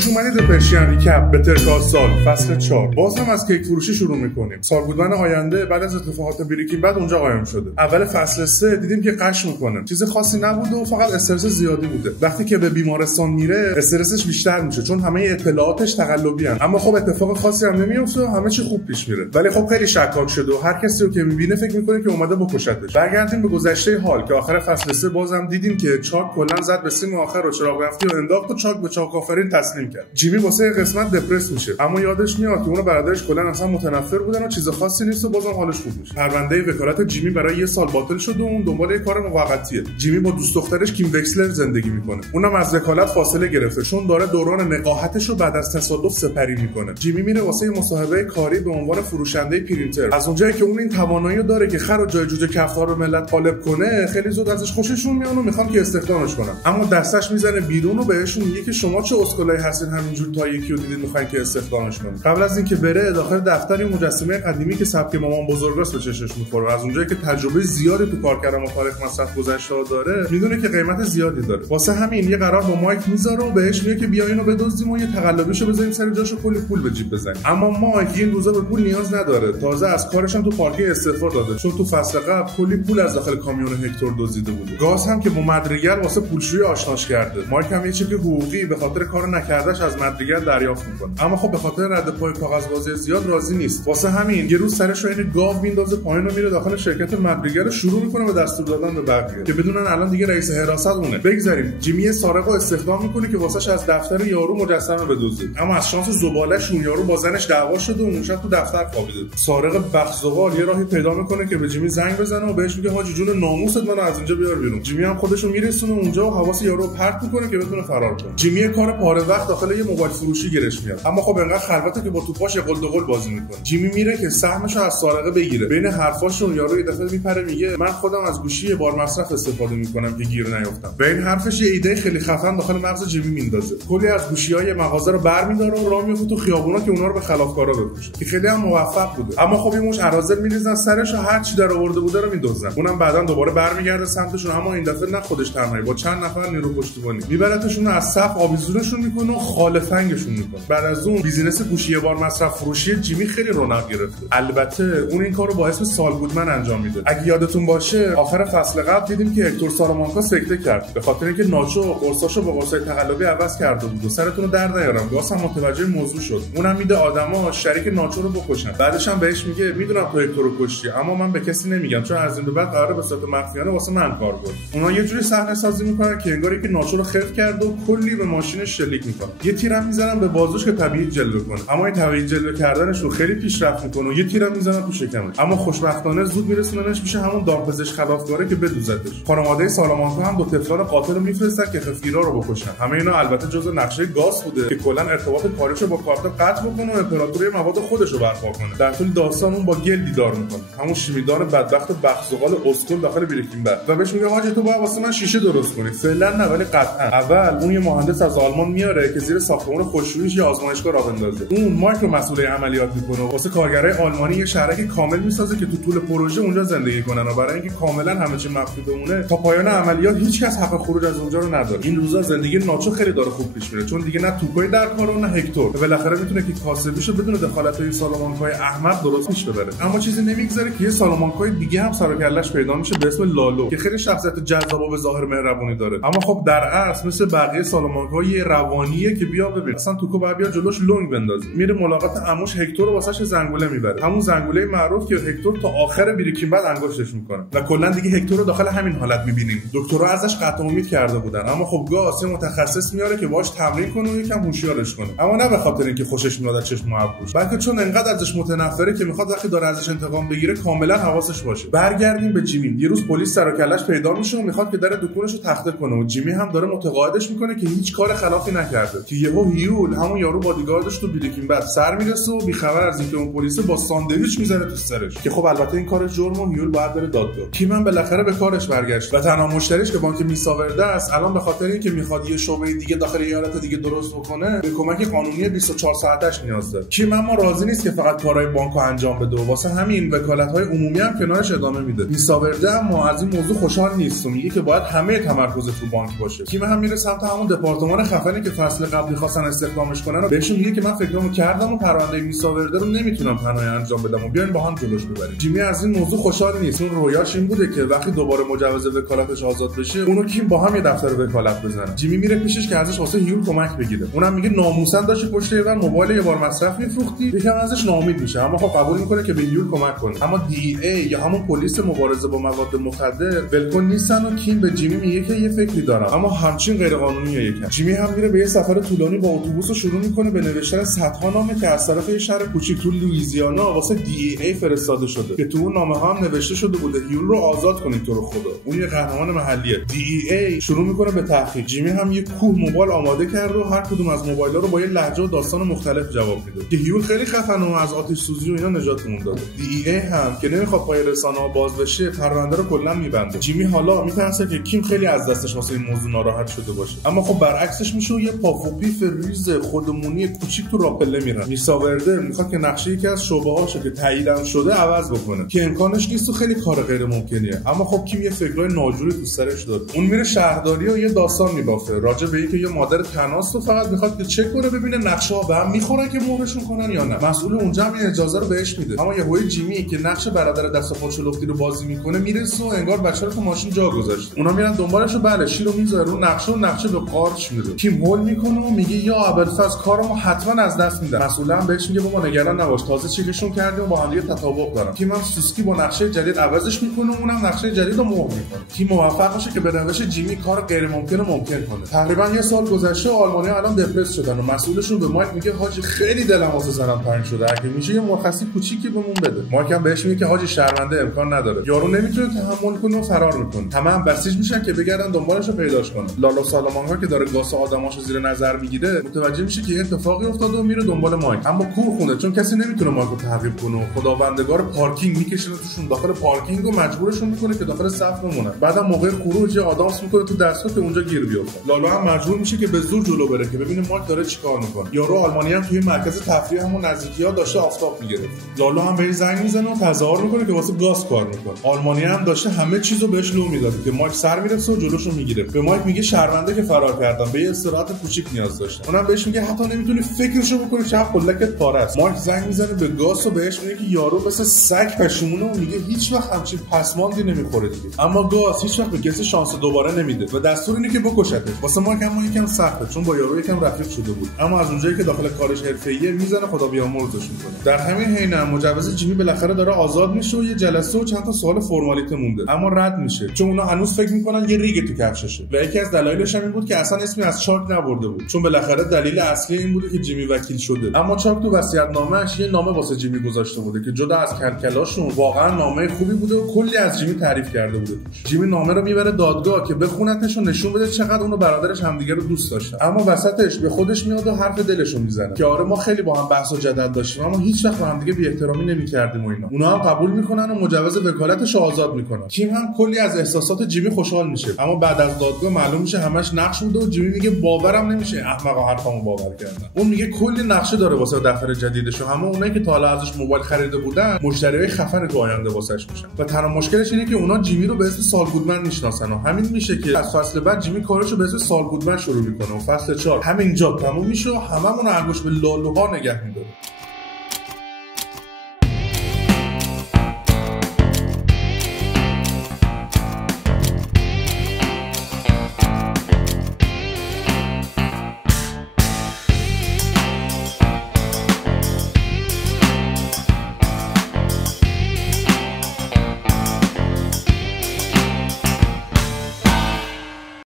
خوش اومدید به پرشین ریکپ بتر کال سال فصل 4. باز هم از کیک فروشی شروع میکنیم. سال گودمن آینده بعد از اتفاقات بریکینگ بد اونجا قایم شده. اول فصل 3 دیدیم که قش میکنه. چیز خاصی نبوده و فقط استرس زیادی بوده. وقتی که به بیمارستان میره استرسش بیشتر میشه چون همه اطلاعاتش تقلبی ان. اما خب اتفاق خاصی هم نمیفته و همه چی خوب پیش میره. ولی خب خیلی شکاک شده و هر کسی رو که میبینه فکر میکنه که اومده بکشتش. برگردیم به گذشته حال که آخر فصل 3 بازم دیدیم که چاک کلا زد به سیم آخر و چراغ رفتی و انداخت و چاک به چاک آفرین تسلیم کرد. جیمی واسه قسمت دپرس میشه اما یادش میاد که اون برادرش کلا اصلا متنفر بودن و چیز خاصی نیست و بازم حالش خوب میشه. پرونده وکالت جیمی برای یه سال باطل شده و اون دنبال یه کار موقتیه. جیمی با دوست دخترش کیم وکسلر زندگی میکنه. اونم از وکالت فاصله گرفته چون داره دوران نقاهتش رو بعد از تصادف سپری میکنه. جیمی میره واسه مصاحبه کاری به عنوان فروشنده پرینتر. از اونجایی که اون این توانایی داره که خر و جای جوجه کفتار به ملت غالب کنه خیلی زود ازش خوششون میاد و میخوان که استخدامش کنن. اما دستش میزنه بیرون و بهشون میگه که شما چه اسکلایی هستین همینجور تا یکی رو دیدید میخواین که استخدامش کنید. قبل از اینکه بره داخل دفتر مجسمه قدیمی که سبک مامان بزرگاست به چشش میخوره. از اونجایی که تجربه زیادی تو کار کردن و تاریخ مصرف گذشته داره میدونه که قیمت زیادی داره. واسه همین یه قرار با مایک میذاره و بهش میگه که بیا اینو بدزدیم و یه تقلبیشو بزنیم سر جاشو کلی پول به جیب بزنیم. اما مایک این روزا به پول نیاز نداره. تازه از کارش هم تو پارکینگ استعفا داده چون تو فصل قبل کلی پول از داخل کامیون هکتور دزدیده بوده. گاز هم که با مدرگر واسه پولشویی آشناش کرده. مایک هم یه چیزی حقوقی به خاطر کار نکردهش از مدرگر دریافت میکنه. اما خب به خاطر رد پای کاغذبازی زیاد راضی نیست. واسه همین یه روز سرش رو این گاو میندازه پایین و میره داخل شرکت مدرگر شروع میکنه به دستور دادن به بقیه که بدونن الان دیگه رئیس حراست اونه. بگذاریم جیمی سارق رو استخدام میکنه که واسش از دفتر یارو مجسمه بدزده. اما از شانس زباله‌شون یارو با زنش دعوا شده و اون شب تو دفتر خوابیده. سارق بخزوال یه راهی پیدا میکنه که به جیمی زنگ بزنه و بهش میگه حاجی جون ناموست منو از اینجا بیار بیرون. جیمی هم خودشو میرسونه اونجا و حواس یارو پرت میکنه که بتونه فرار کنه. جیمی کار پاره وقت داخل یه موبایل فروشی گیرش میاد. اما خب انقدر خلوته که با توپاش قلدقل بازی میکنه. جیمی میره که سهمشو از سارقه بگیره. بین حرفاشون یارو یه دفعه میپره میگه من خودم از گوشی بار مصرف استفاده میکنم که گیر نیافتم. به این حرفش یه ایده خیلی خفن داخل مغز جیمی میندازه. کلی از گوشی‌های مغازه رو برمی‌داره و راه میفته تو خیابونا که اونا رو به خلافکارا بفروشه. که خیلی هم موفق بوده. اما خب این موش اراذل میریزن سرش و هر چی در آورده بوده رو میدوزن. اونم بعداً دوباره برمیگرده سمتشون اما این دفعه نه خودش تنهایی با چند نفر نیرو پشتیبانی. میبرتشون از صف آویزونشون میکنه و خالفنگشون میکنه. بعد از اون بیزینس گوشی بار مصرف فروشی جیمی خیلی رونق گرفته. البته اون این کارو با اسم سال گودمن انجام میده. اگه یادتون باشه آخر فصل قبل دیدیم که هکتور سالامانکا سکته کرد به خاطر اینکه ناچو قرصاشو با قرصای تقلبی عوض کرده بود و سرتون رو در نیارم. گاس هم متوجه موضوع شد. اونم میده آدما شریک ناچو رو بکشن. بعدش هم بهش میگه میدونم تو هکتور رو کشتی اما من به کسی نمیگم چون از این به بعد قراره به صورت مخفیانه واسه من کار کنه. اونا یه جوری صحنه سازی میکنن که انگاری که ناچو رو خرف کرده و کلی به ماشینش شلیک میکنه. یه تیرم میزنن به بازوش که طبیعی جلوه کنه. اما این طبیعی جلوه کردنش رو خیلی پیشرفت میکنه و یه تیرم میزنن تو شکمش. اما خوشبختانه زود میرسوننش میشه همون دامپزشک خلافکاره که بدوزتش. خانواده سالامانکا هم دو طفلان قاتل رو میفرستن که خفگیرا رو بکشن. همه اینا البته جزء نقشه گاس بوده که کلا ارتباط کاریشو با کارتر قطع بکنه و امپراتوری مواد خودش رو برپا کنه. در طول داستان اون با گل دیدار میکنه. همون شیمیدان بدبخت بخزوقال اسکول داخل بریکینگ بد و بهش میگه حاجی تو باید واسه من شیشه درست کنی. فعلا نه ولی قطعا. اول اون یه مهندس از آلمان میاره که زیر ساختمان خوشرویش یه آزمایشگاه راه بندازه. اون مایک رو مسئول عملیات میکنه و واسه کارگرای آلمانی یه شرکت کامل میسازه که تو طول پروژه اونجا زندگی کنن و برای اینکه کاملا همه چی مخفی بمونه تا پایان عملیات هیچکس حق خروج از اونجا رو نداره. این روزا زندگی ناچو خیلی داره خوب پیش میره چون دیگه نه توپای در کار و نه هکتور. بالاخره میتونه که کاسبیشو بدون دخالت‌های سالامانکای احمق درست پیش ببره. اما چیزی نمیگذره که یه سالامانکای دیگه هم سر و کله‌اش پیدا میشه به اسم لالو که خیلی شخصیت جذاب و به ظاهر مهربونی داره. اما خب در اصل مثل بقیه سالامانکای روانیه که بیا ببین اصلا توکو باید بیا جلوش لنگ بندازه. میره ملاقات عموش هکتور رو واسش زنگوله میبره. همون زنگوله معروف که هکتور تا آخر بریکینگ بد انگشتش میکنه و کلا دیگه هکتور رو داخل همین حالت میبینیم. دکترها ازش قطع امید کرده بودن اما خب گاس متخصص میاره که باهاش تمرین کنه و یکم هوشیارش کنه. اما نه به خاطر اینکه خوشش میاد از چشم ابروش بلکه چون انقدر ازش متنفره که میخواد وقتی داره ازش انتقام بگیره کاملا حواسش باشه. برگردیم به جیمی. یه روز پلیس سر و کله‌اش پیدا میشه و میخواد که در دکونش رو تخته کنه و جیمی هم داره متقاعدش میکنه که هیچ کار خلافی نکرده که یهو هیول همون یارو بادیگاردش تو بریکینگ بد سر میرسه و بیخبر از اینکه اون پلیس با ساندویچ میزنه تو سرش که خب البته این کار جرم و هیول باید بره دادگاه. کیم هم بالاخره به کارش برگشت و تنها مشتریش که بانک میساورده است الان به خاطر اینکه میخواد یه شعبه دیگه داخل ایالت دیگه درست بکنه به کمک قانونی 24 ساعتش نیاز داره. کیم اما راضی نیست که فقط کارهای بانکو انجام بده و واسه همین وکالت‌های عمومی هم کنارش ادامه میده. میساورده اما از این موضوع خوشحال نیست و میگه که باید همه تمرکز تو بانک باشه. کیم هم میره سمت همون دپارتمان خفنی که فصل قبلی خواستن استخدامش کنن بهشون میگه که من فکرامو کردم و پرونده میساورده رو نمیتونم تنهایی انجام بدم و بیاین با هم جلوش ببریم. جیمی از این موضوع خوشحال نیست. اون رویاش این بوده که وقتی دوباره مجوز وکالتش آزاد بشه اونو کیم با هم یه دفتر وکالت بزنن. جیمی میره پیشش که ازش واسه هیول کمک بگیره. اونم میگه ناموسن داشتی پشت یه موبایل یه بار مصرف میفروختی. یکم ازش ناامید میشه اما خب قبول میکنه که به هیول کمک کنه. اما DEA یا همون پلیس مبارزه با مواد مخدر ولکن نیستن و کیم به جیمی میگه که یه فکری دارم اما همچین غیر قانونیه. یکم جیمی هم میره به یه سفر طولانی با اتوبوس شروع میکنه به نوشتن صدها نامه که از طرف یه شهر کوچیک تو لوئیزیانا واسه DEA فرستاده شده که تو اون نامه ها هم نوشته شده بوده هیول رو آزاد کنید تو رو خدا. اون یه قهرمان محلیه. DEA شروع میکنه به تحقیق. جیمی هم یه کوه موبایل آماده کرده و هر کدوم از موبایل‌ها رو با یه لهجه و داستان مختلف جواب میده که هیول خیلی خفنه و از آتش سوزی و اینا نجاتمون داده. DEA هم که نمیخواد پای رسانه‌ها باز بشه پرونده رو کلا میبنده. جیمی حالا میترسه که کیم خیلی از دستش واسه این موضوع ناراحت شده باشه اما خب برعکسش میشه و یه پافوپی فریز خودمونی کوچیک تو راپله میرن. میساورده میخواد که نقشه یکی از شعبه‌هاش که تاییدم شده عوض بکنه که امکانش نیست و خیلی کار غیر ممکنیه اما خب کیم یه فکرای ناجوری تو سرش داره. اون میره شهرداری و یه داستان میبافه راجع به اینکه یه مادر تناس رو فقط میخواد که چک کنه ببینه نقشه‌ها به هم میخورن که مهرشون کنن یا نه. مسئول اونجا هم این اجازه رو بهش میده اما یهو جیمی که نقش برادر دست پا چلفتی رو بازی میکنه میرسه و انگار بچه رو تو ماشین جا گذاشته. اونا میرن دنبالش و بله شیرو میذاره رو نقشه به قارچ میره. کیم هول میکنه و میگه یا ابوالفضل کارمو حتما از دست میدم. مسئول هم بهش میگه بابا نگران نباش تازه چکشون کردیم و با هم دیگه تطابق دارن. کیم هم سوسکی با نقشه جدید عوضش میکنه و اونم نقشه جدید رو مهر میکنه. کیم موفق میشه که به روش جیمی کار غیر ممکن رو ممکن کنه. تقریبا یه سال گذشته و آلمانی‌ها الان دپرس شدن و مسئولشون به مایک میگه حاجی خیلی دلم واسه زنم تنگ شده اگه میشه یه مرخصی کوچیکی بهمون بده. مایک هم بهش میگه که حاجی شرمنده امکان نداره. یارو نمیتونه تحمل کنه و فرار میکنه. هم بسیج میشن که بگردن دنبالش رو پیداش کنن. لالا سالامانگا که داره گاس آدماشو زیر نظر میگیره متوجه میشه که اتفاقی افتاده و میره دنبال مایک اما کور خونه چون کسی نمیتونه مایک رو تعقیب کنه و خداوندگار پارکینگ میکشونتشون داخل پارکینگ و مجبورشون میکنه که داخل صف بمونن. بعدم موقع خروج آدامس میکنه تو دستگاه که اونجا گیر بیفته. لالا هم مجبور میشه که به زور جلو بره که ببینه مایک داره چیکار میکنه. یارو آلمانی هم توی مرکز تفریح همون نزدیکی‌ها داشته آفتاب میگرفت. لالا هم بهش زنگ میزنه و تظاهر میکنه که واسه گاز کار میکنه. آلمانی هم داشته همه چیزو بهش لو میداده که مایک سر میرسه و جلوشو میگیره. به مایک میگه شرمنده که فرار کردم به یه استراحت کوچیک نیاز داشتم. اونم بهش میگه حتی نمیتونی فکرشو بکنی چه قلکت پاره است. مایک زنگ میزنه به گاز و بهش میگه که یارو مثل سگ پشیمونه و میگه هیچ وقت همچین پسماندی نمیخوره دیگه. اما گاز هیچ وقت به کسی شانس دوباره نمیده و دستور اینه که بکشتش. واسه مایک هم یکم سخته چون با یارو یکم رفیق شده بود اما از اونجایی که داخل کارش حرفه‌ایه میزنه خدا بیامرزش میکنه. در همین حین مجوز جیمی بالاخره داره آزاد میشه و یه جلسه و چند تا سوال فرمالیته مونده اما رد میشه چون اونا هنوز فکر میکنن یه ریگ تو کفششه و یکی از دلایلش هم این بود که اصلا اسمی از چاک نبرده بود چون بالاخره دلیل اصلی این بوده که جیمی وکیل شده. اما چاک تو وصیت‌نامه‌اش یه نامه واسه جیمی گذاشته بوده که جدا از کلکلاشون واقعا نامه خوبی بوده و کلی از جیمی تعریف کرده بوده. جیمی نامه رو میبره دادگاه که بخونتش و نشون بده چقدر اون و برادرش همدیگه رو دوست داشتن اما وسطش به خودش میاد و حرف دلش رو میزنه که آره ما خیلی با هم بحث و جدل داشتیم اما هیچ وقت با هم دیگه بی‌احترامی نمی‌کردیم و اینا. اونا هم قبول میکنن و مجوز وکالتش رو آزاد میکنن. کیم هم کلی از احساسات جیمی خوشحال میشه اما بعد از دادگاه معلوم میشه همش نقش بوده و جیمی میگه باورم نمیشه احمقا حرفامو باور کردن. اون میگه کلی نقشه داره واسه دفتر جدیدش و همه اونایی که تا حالا ازش موبایل خریده بودن مشتریای خفن تو آینده واسش میشن و تنها مشکلش اینه که اونا جیمی رو به اسم سال گودمن میشناسن و همین میشه که از فصل بعد جیمی کارشو به اسم سال گودمن شروع میکنه و فصل 4 همینجا تموم میشه و هممون رو انگوش به لالوها نگه میداره.